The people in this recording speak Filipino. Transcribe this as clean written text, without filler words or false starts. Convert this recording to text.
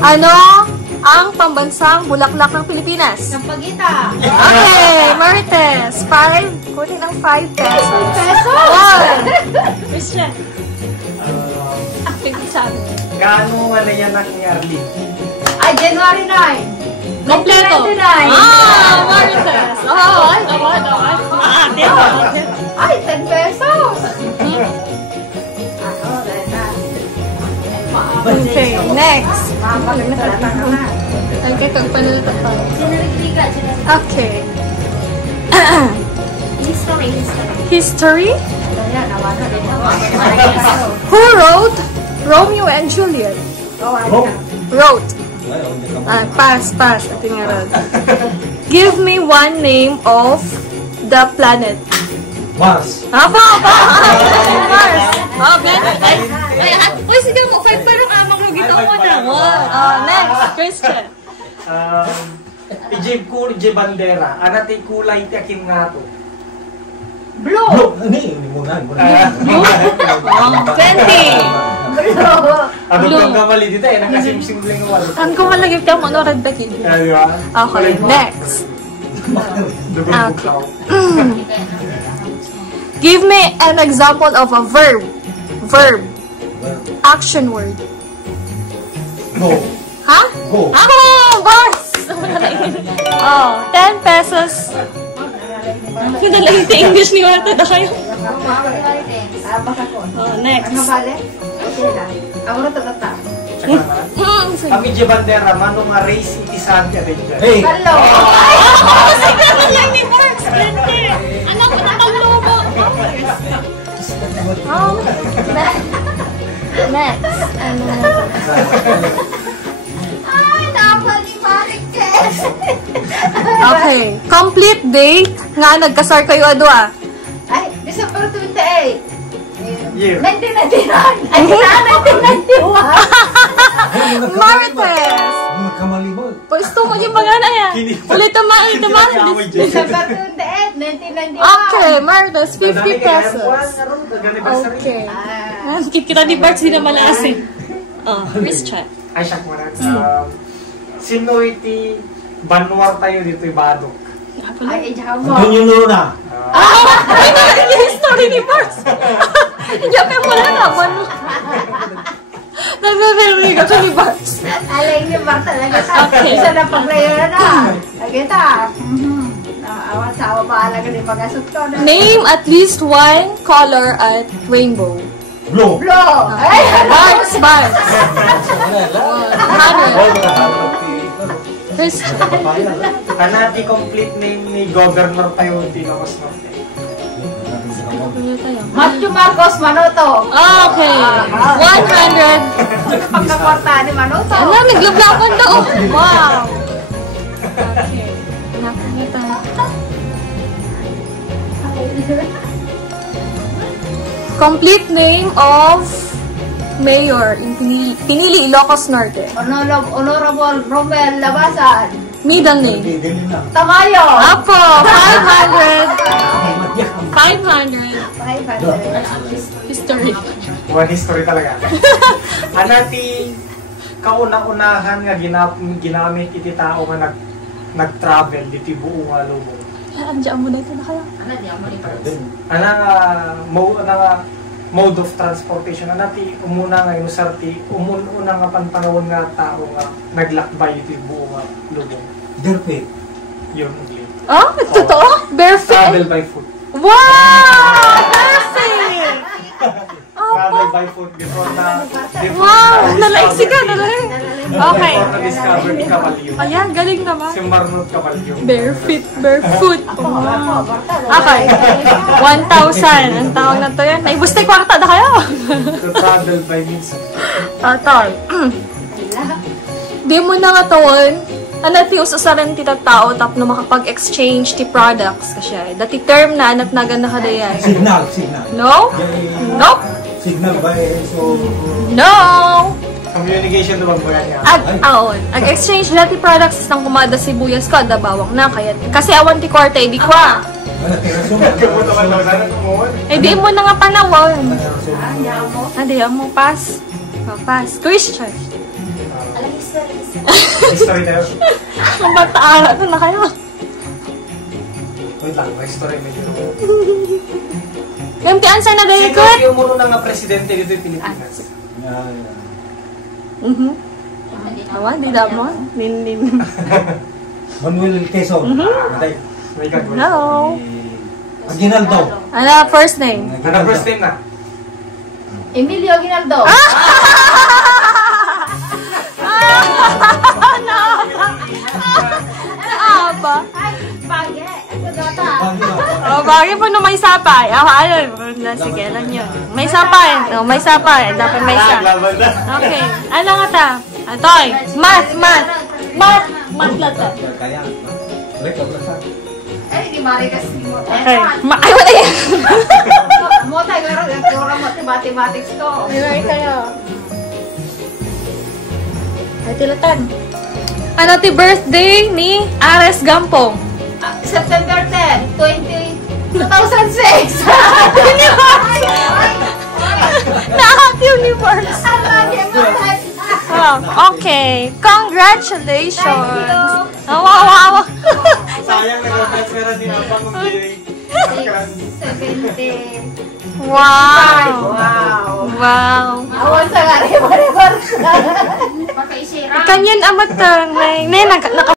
Ano ang pambansang bulaklak ng Pilipinas? Sampagita. Okay, Marites. 5. Kunin ng 5 pesos. Pesos? 1. Christian. Sabi. Gaano wala yan nangyari? Ay, January 9. Kompleto. 1999. Marites. Oh, ay. Ay, 10 pesos. Okay, next. Sinarigtiga. Okay. History. History? Who wrote Romeo and Juliet? Wrote. Pass. Ito nga rin. Give me one name of the planet. Mars. Mars. Oh, planet. Uy, sige mo. 5 pa rin amang lugito mo na. Next, Christian. Ije bandera. Anati kulay ti akin nga to. Blue. Hindi mo na. 20. Ano kang kamali dito eh. Nakasimsimling wala. Ang kumalagip ka mo, no, red bakid. Okay, next. Give me an example of a verb. Action word. Go. Ha? Go. Ako! Boss! 10 pesos. Nadalagin sa English ni Marta na kayo. Next. Ako na tatata. Ang ije bandera, manong nga race itisan ka rin dyan. Hey! Hello! Kasi gano'n lang ni Marks. Anak ko na panglobo. Next. Ay, napal ni Marites. Okay. Complete date nga nagkasar kayo adwa. Ay, December 28. Year. 1999. Ay, 1991. Marites! Kamali mo. Gusto mo yung mga na yan. Ulit naman. December 28, 1991. Okay, Marites, 50 pesos. Okay. Nakikit kita ni Bart, sila malasin. Christian. Ay, siya ko rin. Sino iti banwar tayo dito ibadok? Ay, ijaw mo. Doon yung luro na. Ay, nakikita yung history ni Bart. Hindi mo lang naman. Nagsasabi ka ni Bart. Aling ni Bart talaga. Okay. Isa na paglayo na. Lagita. Awan sa awa paalaga ni pag-asot ko. Name at least one color at rainbow. Blue. Blue. Ay, Barts. 100. Christian. Kanati complete name ni Governor tayo Ilocos Norte. Matthew Marcos Manoto. Okay. 100. Pagkaporta ni Manoto. Ano, naglablaban daw. Wow. Okay. Nakakita. Complete name of mayor in Pinili, Ilocos Norte. Honorable Romel Labasan. Middle name. Tamayo. Apo, 500. 500. 500. History. One history talaga. Anati kauna-unahan nga ginamit iti tao nga nag-travel dito buong lubong. Andiyan mo na ito na kayo. Mode of transportation anati umuna nga inusarti umuna nga panpanawon nga tao nga naglakbay dito buong lubong. Barefoot. Yun. Oh, totoo? Barefoot? Travel by foot. Wow! Perfect! Travel by foot before na Wow! Nalaiksi ka, nalaiksi. Okay. Before na-discover ni Kapalyo. Ayan, galing naman. Si Marnot Kapalyo. Barefoot. Wow. Okay. 1,000. Ang tawag na to yan. Naibus na kwarta na kayo. To travel by means of Total. Di mo na nga tawon. Ano ti ususaran ti tao tap na makapag-exchange ti products kasi dati term na anat nagan na kadayan. Signal. No? Nope. Signal ba so... No! communication to bang niya. Ag-exchange dati products ng kumada sibuyas ko, ada bawang na. Kasi awan ti kwarta, di kwa. Di mo na nga panawon. Hindi mo, pass. Pass. Christian. Alam History tayo. Ang bata na kayo. Wait lang, history medyo. Yung answer na very Sino good. yung muna nga presidente dito yung Pilipinas? Awan, di damon. Nin. Manuel Quezon. Matay. May God, wait. No. Aguinaldo. Ano, first name? Ano first name na? Emilio Aguinaldo. Aba. Ay, pagi. Ito data. Oh, bagay po no may sapay. Sige, alam nyo. May sapay. Oh, may sapay. Dapat may sapay. Okay. Ano nga ta? Atoy. Math. Math lang ta. Kaya. Record lang sa. Ay, di bari kasi mo. Okay. Ay, wala yan. Mo tayo yung mathematics to. Ay, kayo. Ay, tilatan. Ano ti birthday ni Ares Gampong? September 10, 2006. Universe. Oh, okay. Congratulations. Thank you. Oh, wow. Sayang nag-transfera din ang bangong Jerry. 70. Wow. Wow. Awan sa nga rin. Kanyan amat. Nay,